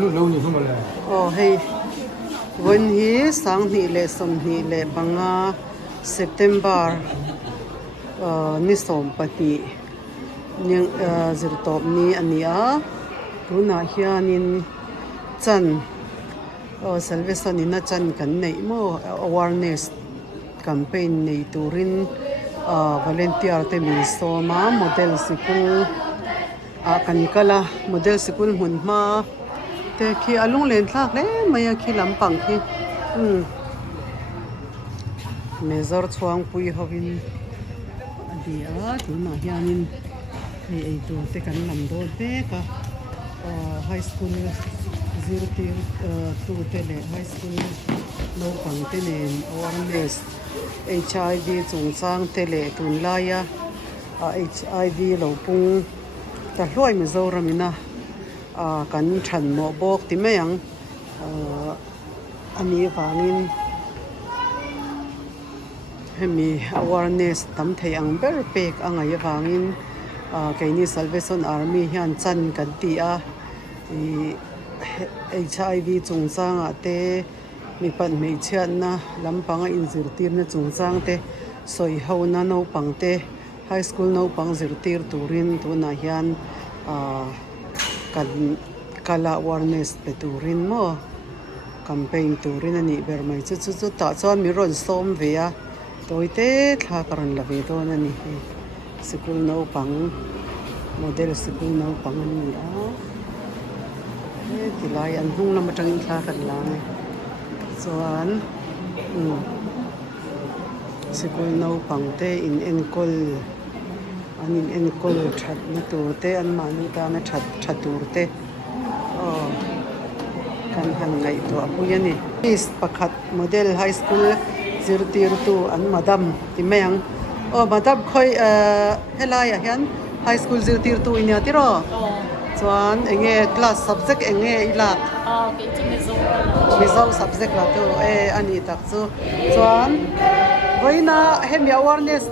lâu nhiều không là hey when he sang ni le som ni le banga September ni som pati ning zirtop ni ania tuna hianin chan salvation in a chan kan nei mo awareness campaign nei turin volunteer te min soma model sikul kan kala model sikul hun ma te khi alung len thlak le maya khi lampang khi mezor chuang pui hovin adia tuna hianin ei tu te kan lam do te ka high school zero tier tu te le high school no pang te nen awareness HIV chung chang te le tun laia HIV lo pung ta hloi mi zo ramina kan than mo bok ti meyang ani wangin hemi awareness tam thei ang ber pek angai wangin kaini Salvation Army hian chan kan ti a HIV chung changa te mi pan mei chian na lampanga inzir tir na chung chang te soi ho na no pangte high school no pang zir tir turin tuna hian kan kala awareness pe turin mo campaign turin ani ber mai chu ta chuan mi ron som ve a toite thla karan la ve don ani school no pang model school no pang ani a tilai an hung lam atangin thla kan la nge chuan school no pang te in enkol anin enkol that na tur te an manu ta na that tur te kan han ngai to apuyani is pakhat model high school zirtir tu an madam timeyang madam khoi helaya hian high school zirtir tu inia tiro chuan enge class subject enge ila ke chimizo result subject la tu ani tak chu chuan voina hemi awareness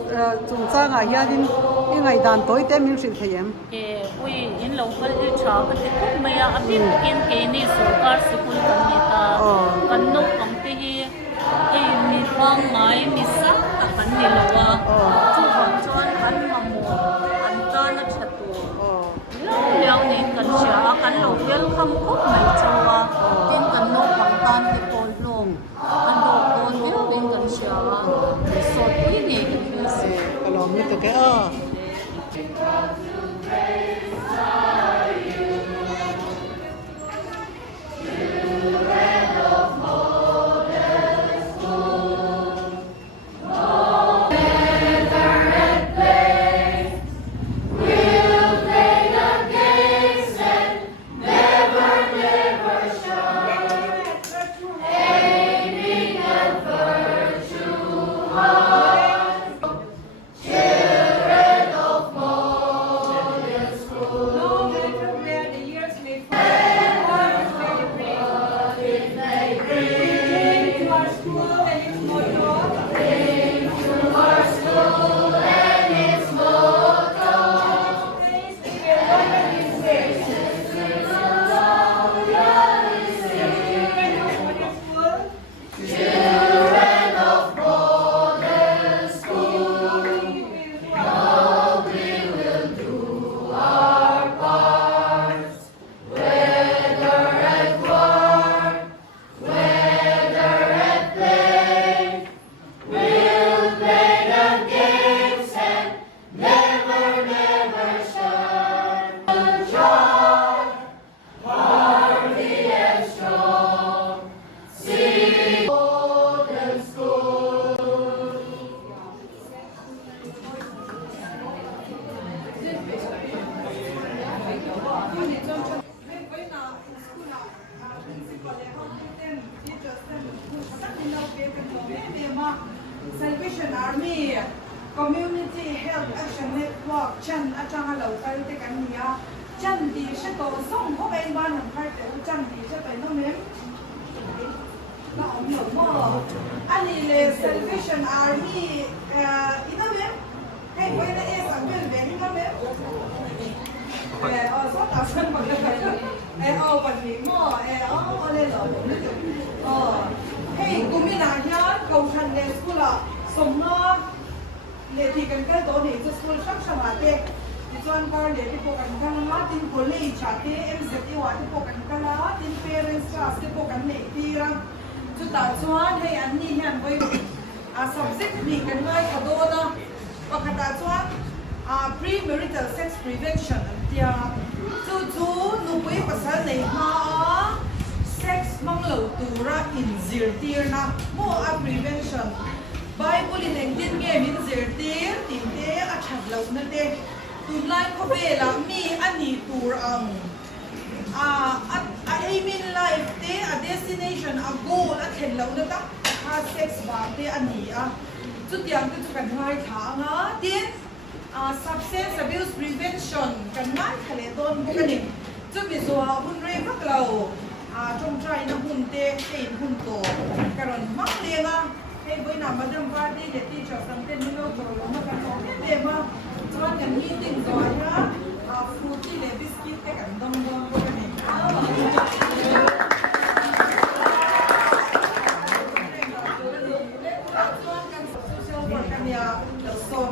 chung changa hianin ingai dan toite min sil thayem ke ui in local e tha ka te khop maya apin ken ke ni sarkar school kan ni ta kan no ang te hi e mi pang ngai mi sa kan ni lawa chu hon chon kan mamu an ta na thatu lo ni kan sha kan lo welcome khop mai chawa tin kan no pang tan te pol long an do kon din kan sha so ui ni se kalom ni to ke Salvation Army Community Health Action Network Chan Achanga Local Te Kania Chan Di Shato Song Ho Ben Ban Ham Phai Te Chan Di Shato No Mem Na Om Lo Mo Ani Le Salvation Army Ina Mem Hey Poi Na E Sang Bel Ben Ina Mem So Ta San Mag วันนี้หม้ออะไรเหรอให้กูมีหนังยานเขาชันเลสกุละสมน้อเลที่กันกันตัวนี้จะสกุลชักชมาเตะที่จวนการเลที่พวกกันกันละตินโคเลชาเตะMZTว่าที่พวกกันกันละติน parents class ที่พวกกันเนตีรังจุดตัดจวนให้อันนี้เนี่ยไปsubject นี่กันง่ายขดนะปกติจวนpremarital sex prevention อันเดียจู่ๆนุ่มไปภาษาไหนมาsex มังเหลวตัวระอินซิร์ตีร์นะโมprevention Bible in England เงี้ยมินซิร์ตีร์ติ่งเตะอัดฉัดเหลวนั่นเองตุนไลน์เขาเวลามีอันนี้ตัวอังaim in life เตะ a destination a goal อัดเห็นเหลวนั่นตั้งsex บางเตะอันนี้จุดยังก็จะกันง่ายทางเตี้ยsubstance abuse prevention กันง่ายทะเลต้นพวกนี้จะมีส่วนหุ่นเรียกเราจงใจนะหุ่นเตะเป็นหุ่นโตการนมักเลี้ยงให้ไว้นำมาดำว่าที่เด็กที่ชอบสังเกตนี่เราตัวเรามากันสองเด็กมาชอบกันมีติ่งก่อนนะฟรุตตี้เลบิสกิตแต่กันดองพวกนี้กันยาเดือดส้ม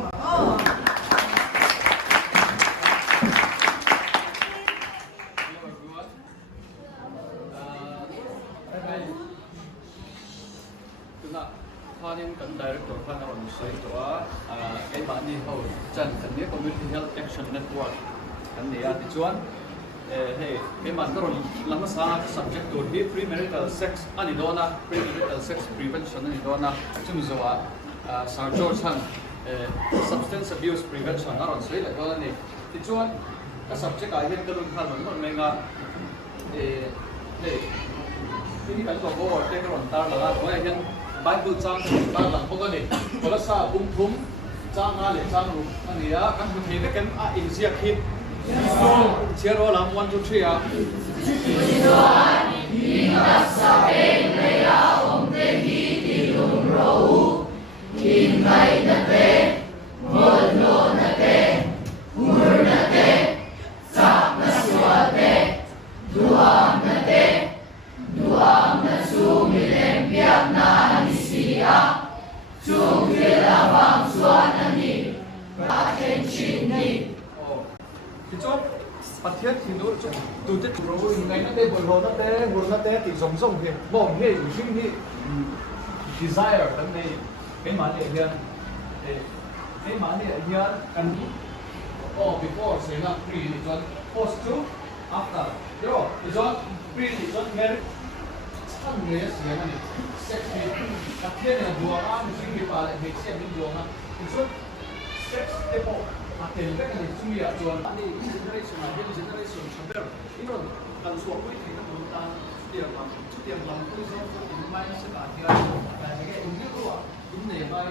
Panin kan director kan on site to ai ba ni ho chan kan ni community health action network kan ni ti chuan hey ai man ron lama sa subject to hi premarital sex ani dona premarital sex prevention ani dona chumi zowa sarjo chan substance abuse prevention aron sei la dona ni ti chuan ka subject ai hen kalun khan non menga hey ini kan ko bo te ron tar la ko ai hen Bible trang ta lang ko gani wala sa thum trang nga le trang ru ani ya kan hu the kan in sia khit chero lam 1 2 3 ni na sa en le ya om te hi ti lum ro kin kai na te mol no na te mur na te sa na swa te duam na te duam na su mi lem piak na chung la vang suan ani attention ni ti chot pathiat thi no tu te tu ro ngai na te bol ho na te bol na te ti zong zong he bo he jing ni desire kan nei cái mà này hiền cái mà này hiền kan ni before say na pre ni chot post to after yo ti chot pre ni chot marriage kan ne sia na ni sex ni các thiên là đùa á mình suy nghĩ vào lại việc xem những đùa mà thì suốt sex cái bộ mà tiền cái này suy nghĩ ở chuồn đi generation là generation sắp tới ít rồi cần xuống với thì nó muốn ta chút tiền làm tôi xong tôi tính mai nó sẽ cả kia là cái ứng dụng của ứng này mai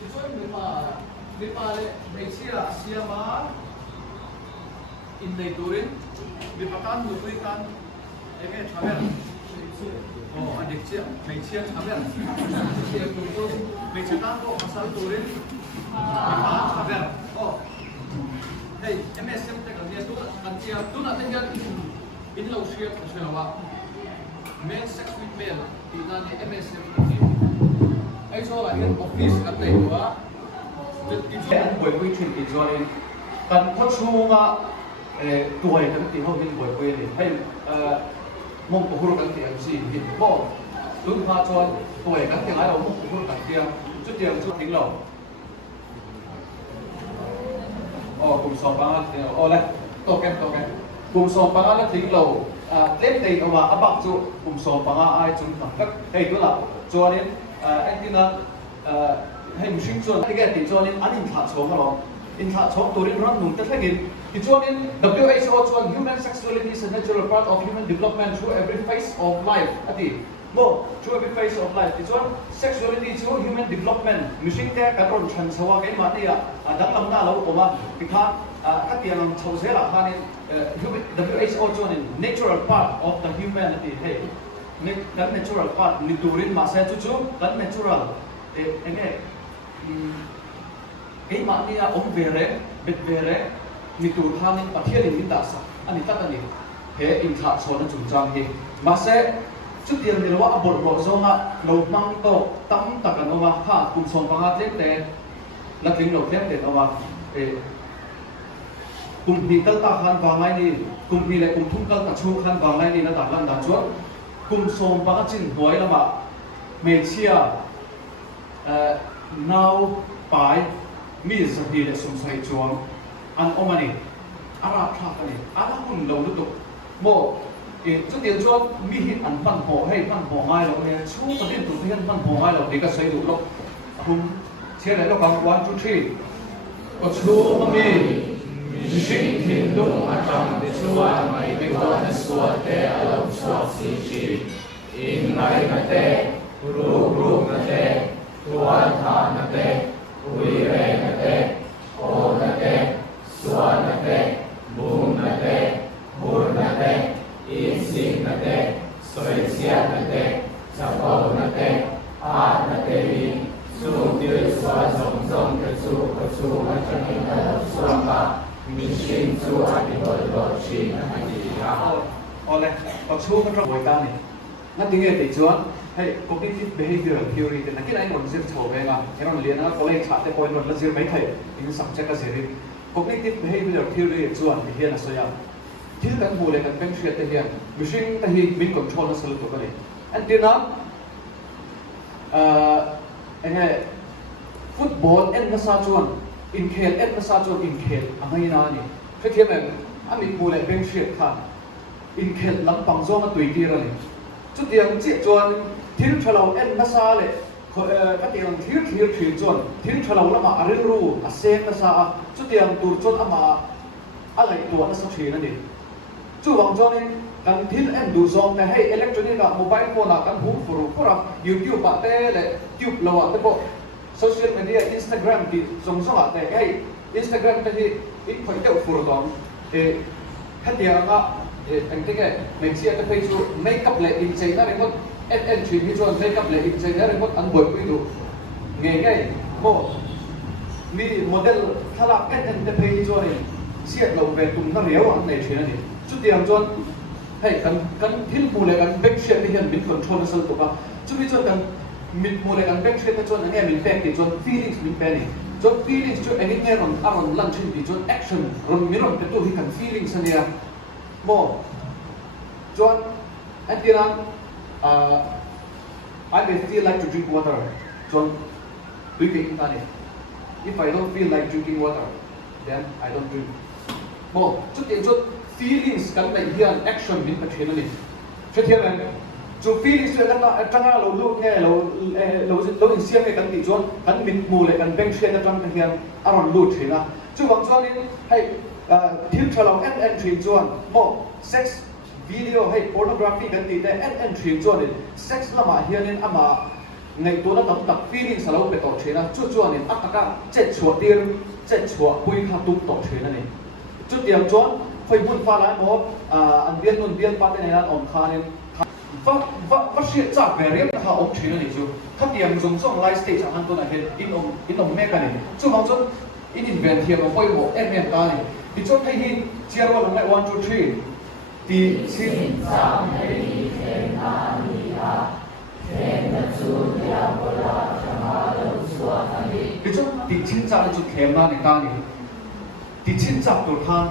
thì suốt mình mà đấy mình xia mà in này turin mình bắt tan được với tan cái chả biết adik cia, mencian sabar. Cia tu, mencian aku asal turin, apa sabar. Hey, MSM tak dia tu, antia tu nak tinggal in lau siap macam apa? Male sex with male, di nani MSM ni. Ai soal lagi office kata itu jadi buat weekend di jualin. Kan kau semua tuai kan tiada ni buat ni. Hey, mong ko huru kan tiang si hin bo lung pha chon tuổi kan tiang ai mong ko huru kan tiang chút tiếng lầu cùng sòng ba le to ken cùng sòng ba la tiếng lầu lên đây mà abak chu cùng sòng ba ai chung tak hey tu la cho nên anh tin là hey mu sing chuan cái tin cho nên anh in thả chong lo in thả chong tuổi ran nung ta thagin thì cho nên WHO cho human sexuality is a natural part of human development through every phase of life. Ati, through every phase of life. Thì cho sexuality through human development. Mình te cáiron chan sawa cái mà này đang làm na lâu mà thì khác các tiền làm sâu sẽ là ha nên WHO cho nên natural part of the humanity. Hey, cái natural part ni turin mà sẽ chú cái natural cái mà này ông về đấy, biết về đấy. Ni tur hanin pathian in dasa ani tatani he in kha chona chung chang hi ma se chu tiang ni lawa abor ro zonga lo mang to tam takanoma kha kum som panga tlek te la tling lo tlek te awa e kum hi kal ta khan wa ngai ni kum hi le kum thum kal ta chu khan wa ngai ni na ta lan da chuan kum som panga chin hoi lama me chia now pai mi zahi le sum sai chuang an omani ara thak ani ara kun lo lu tu mo e chu tiang chuan mi hi an pan ho hei pan ho ngai lo ne chu sa din tu hian pan ho ngai lo de ka sai lu lo kum chia le lo ka 1 2 3ก็ชูมามีสิ่งที่ต้องอาจารย์ได้ช่วยไม่เป็นวันสวดแต่อารมณ์สวดสิ่งที่อินไหนนั่นเองรูปนั่นเองตัวทานนั่นเองคุยเรื่องนั่นเองโอนั่นเองสวดนั่นเองบุญนั่นเองบุญนั่นเองอินสิงนั่นเองสวยเสียนั่นเองจะโตนั่นเองอานั่นเองสู้ด้วยสวดทรงกระสู้มันจะมีแต่สวดมามีสิ่งสู้อธิบายรอชินให้ดีนะเอาเลยก็ชูมันจะบริการนี่นั่นถึงจะติดชวนให้ cognitive behavioral theory แต่นักที่ไหนมันจะโชว์ไปงั้นให้เราเรียนนะก็เลยขาดแต่พอเราเรียนไม่ได้ยิ่งสังเกตก็เสียดิ cognitive behavioral theory ชวนไปเรียนอะไรอย่างที่กันหูเลยกันเป็นเชื่อแต่เรียนมิชิงแต่ที่มี control นั่นสรุปตัวกันเลยอันที่นั้นฟุตบอลเอ็นภาษาจวนอินเคลเอ็นภาษาจวนอินเคลอะไรนั่นนี่เพื่อเทียบแบบอันนี้มูเลยเป็นเชียร์ค่ะอินเคลลำปังจวนมาตุยตีอะไรจุดเดียวจีจวนทิ้งฉลองเอ็นภาษาเลยก็เดียวทิ้งจวนทิ้งฉลองแล้วมาอะไรรู้อาเซียนภาษาจุดเดียวตัวจวนอามาอะไรตัวนั่นสักทีนั่นเองจู่บางจวนนี่กันทิ้งเอ็นดูซองแต่ให้อิเล็กทรอนิกส์โมบายโฟนกันหูฟูฟูรับยูทูบปะเต้เลยยูทูบเราอะแต่พวกsocial media Instagram ที่ส่งสารแต่ให้ Instagram ที่อีกคนเดียวฟูรดองถ้าเดียวก็อันที่แกไม่เชื่อจะไปจูเมคอัพเลยอินเจน่าเรื่องว่าทรีที่ชวนเมคอัพเลยอินเจน่าเรื่องว่าอันบ่อยไปดูง่ายๆโมมีโมเดลถ้าเราจะไปจูเนี่ยเชื่อเราไปตุ้มนั่นเดียวอันไหนเชื่อนี่จุดเดียวจวนให้กันทิ้งปูเลยกันเบคเชียร์ที่เห็นเป็นคนชนสรุปว่าจุดที่จวนกันมิดมูเลยกันเบคเชียร์ที่จวนอันนี้มิดแฟกที่จวน feelings มิดแฟนี่จวน feelings จวนอันนี้เนี่ยเราอารมณ์ลันชินที่จวน action เรามีเราเป็นตัวที่กัน feelings เนี่ยโมจวนอันที่นั้นI may feel like to drink water จวนดูดิตอนนี้ if I don't feel like drinking water then I don't drink โมจุดเดียวจวนfeelings กันในเรื่อง action มิดประเทศนั่นเองเช่นเดียวกันจู feelings ด้วยกันนะจังเราลูกเนี่ยเราอินเสียงในกันติจวนกันมิดมูเลยกันเบ่งเชียร์กันจังเป็นเรื่องอารมณ์ลูกเช่นนะจูบางช่วงนี้ให้ทิ้งฉลอง entry จวนโม sex video ให้ pornography กันติแต่ entry จวนนี่ sex ละมาเฮียนี่อามาในตัวนั้นตัก feelings เราไปต่อเช่นนะจวนนี่อัตตะเจ็ดชัวเตียนเจ็ดชัวปุยขาตุ้มต่อเช่นนั่นเองจุดเดียวจวนไฟบุญฟ้าล้านโมอันเบียนนุ่นเบียนปัตในนั้นองค์คานี่ว่าเชื่อจากแบบเรียบนะคะองค์เชื่อนี่จูถ้าเตรียมส่งไลฟ์สเตจอันตัวนั้นเห็นอินองแม่กันนี่จู่บางจุดอินอินเวนเทียมมาไฟโมเอ็นเมนตานี่ที่จุดให้หินเชียร์ว่าลงใน1 2 3ที่ชิ้นสามให้ดีเทนาลีอาเทนจูเดียบลาชมาลสวานีที่จุดที่ชิ้นจากจุดเข็มนาในตานี่ที่ชิ้นจากตัวทาง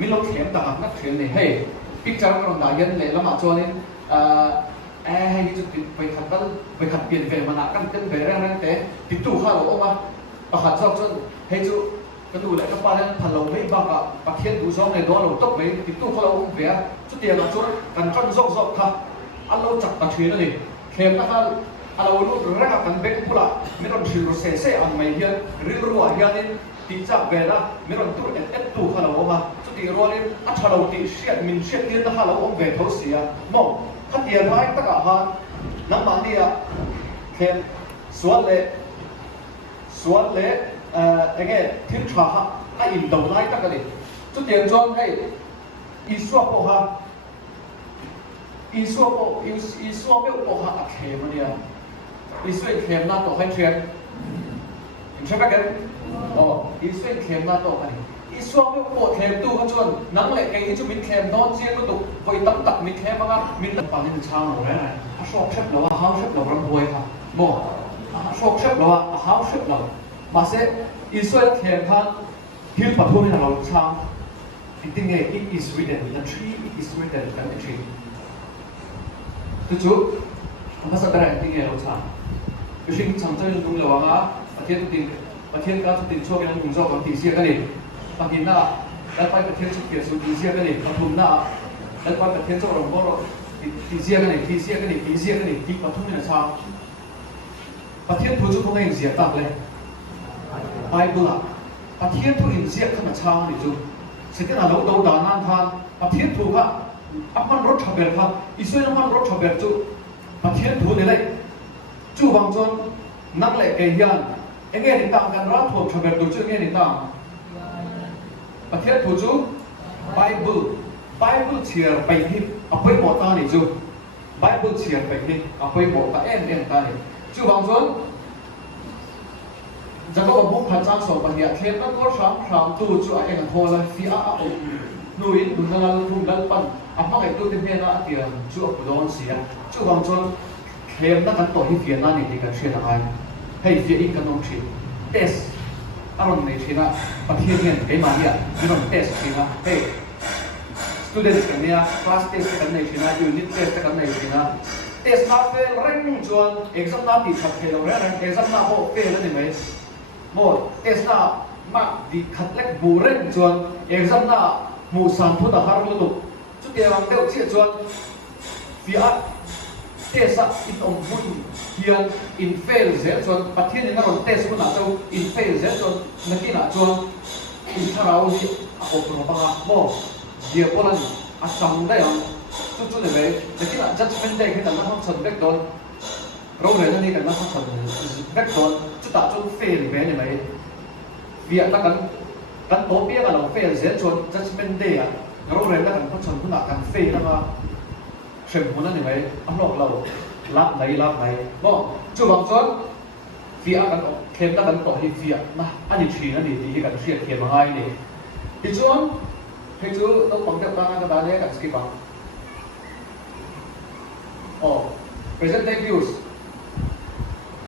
มิโลเข็มต่างนักเขียนนี่ให้พิจารณาหน่อยยันเลยละมาจวนนี่ให้จุดไปขัดกันไปขัดเปลี่ยนเวลมาหนักกันไปเรื่องแต่ติดตู้ข้าวออกมาประหัดชอบจนให้จุดกันดูแลก็ป้านั้นพันเราไม่บ้ากับประเทศดูซ้อมในดอนเราตกไปติดตู้ข้าวอุ้มเบียจุดเดียวกันจุดกันจนซอกครับอันเราจับตะเชียนนั่นเองเข้มนะครับอันเราลูกแรกกันเบ็ดกุละไม่ต้องชิลเซ่อันไม่เฮียริลรัวเฮียนี่ติดจับเวลาไม่ต้องตู้ตู้ข้าวออกมาจุดเดียวรัวนี่อัชเราติเชียมินเชียนี่ข้าวอุ้มเวทเขาเสียมองถ้าเดียวให้ตะกะฮะน้ำมันเนี่ยเข้มสวนเละไอ้แกทิ้งชาฮะไอ้อินโดไล่ตะกันดิจุดเดียวจนให้อีสวบโอฮะอีสวบไม่โอฮะเข้มเนี่ยอีสวบเข้มน่าต่อให้เชียร์เห็นใช่ไหมกันอ๋ออีสวบเข้มน่าต่อกันอี อีส่วนไม่ปวดแขนตู้ก็ชวนนังเหล็กไอ้ที่จะมิดแขนนอนเจียนก็ตุกไปตั้งตักมิดแขนมั้งอ่ะมิดตั้งปังนี่เป็นช่างหรือไงชอบเชฟเราฮาวเชฟเรารำบวยค่ะโม่ชอบเชฟเราฮาวเชฟเรามาเสอีส่วนแขนท่านฮิลปัทุนี่เราช่างที่ไง it is written the tree it is written the tree จุดภาษาไทยที่ไงเราช่างก็สิ่งที่ทำให้เราดูแล้วว่าประเทศการสุดที่ช่วยกันมุ่งสู่การที่เสียกันเลยบางทีน่ะแล้วไปประเทศสุดที่สุดที่เสียกันเลยปฐุมน่ะแล้วไปประเทศเจ้าหลวงพ่อที่เสียกันเลยที่ปฐุมเนี่ยช่างประเทศทุกจุดพวกนี้เสียตักเลยไบเบิลประเทศทุกอินเสียขนาดช่างนี่จุดสิ่งที่เราดูด่านนั้นทานประเทศทุกค่ะมันรถขับเบลครับอิสราเอลมันรถขับเบลจุดประเทศทุกนี่เลยจู่บางจนนักเล่นเกียร์เอ็งเงี้ยนี่ต่างกันรัฐถูกขับเบลตัวจู่เงี้ยนี่ต่างประเทศทุกจู่ไบเบิลเชียร์ไปที่เอาไปหมดตานี่จู่ไบเบิลเชียร์ไปที่เอาไปหมดตาเอ็นตานี่จู่บางจนจะก็บอกพันจ้างสองปัญญาเทปนั้นก็สามตู้จู่เอ็งโทรเลยฟีอาอุนุ้ยดุนนั่งทุ่มดันปันอ่ะพักไอ้ตู้เต็มเพียนะเตียงจู่อุดรเสียจู่บางจนเทปนั้นกันต่อที่เฟียนั่นนี่กันเชียร์อะไรให้เฟียอีกกันน้องชีเทสอารมณ์ในชีนะประเทศเนี่ยไอ้มาเนี่ยนี่ต้องเทสชีนะเฮ้ students กันเนี่ย class test กันในชีนะ unit test กันในชีนะ test น่าเฟลเร่งจวน exam น่าติดขัดเฟลเร่ง exam น่าโบเฟลแล้วนี่ไหมโบ test น่ามักดีขัดเล็กบูเร่งจวน exam น่าหมู่สามพุทธหารุตุจุดเดียวกันเดียวเชี่ยจวนฟีอาเทสอินอมบุญเฮียนอินเฟลเสียจนประเทศนี้ก็ต้องเทสมันอาจจะอินเฟลเสียจนนักกีฬาจนอินทราวดีอบรมปังอาโมเดียบอลันอาจังได้ยังจุดๆเลยนักกีฬาจัดเป็นได้แค่แต่ละห้องชนแบกโดนเราเรียนนี่กันละห้องชนแบกโดนจุดตัดจุดเฟลแบบนี้ไหมเบียดแล้วกันโตเบี้ยกันเราเฟลเสียจนจัดเป็นได้อะเราเรียนแล้วกันห้องชนคุณอาการเฟลแล้วก็เชื่อมหัวนั่นยังไงอันหลอกเราลับไหนบ่จู่บางส่วนฟีอากันเข้มกันต่อที่ฟีอานะอันนี้ชีนั่นดีกันเชียร์เข้มมาให้นี่ที่ส่วนที่จู่ต้องปังเด็กบ้านกันได้กันสกิปบ้างpresent day views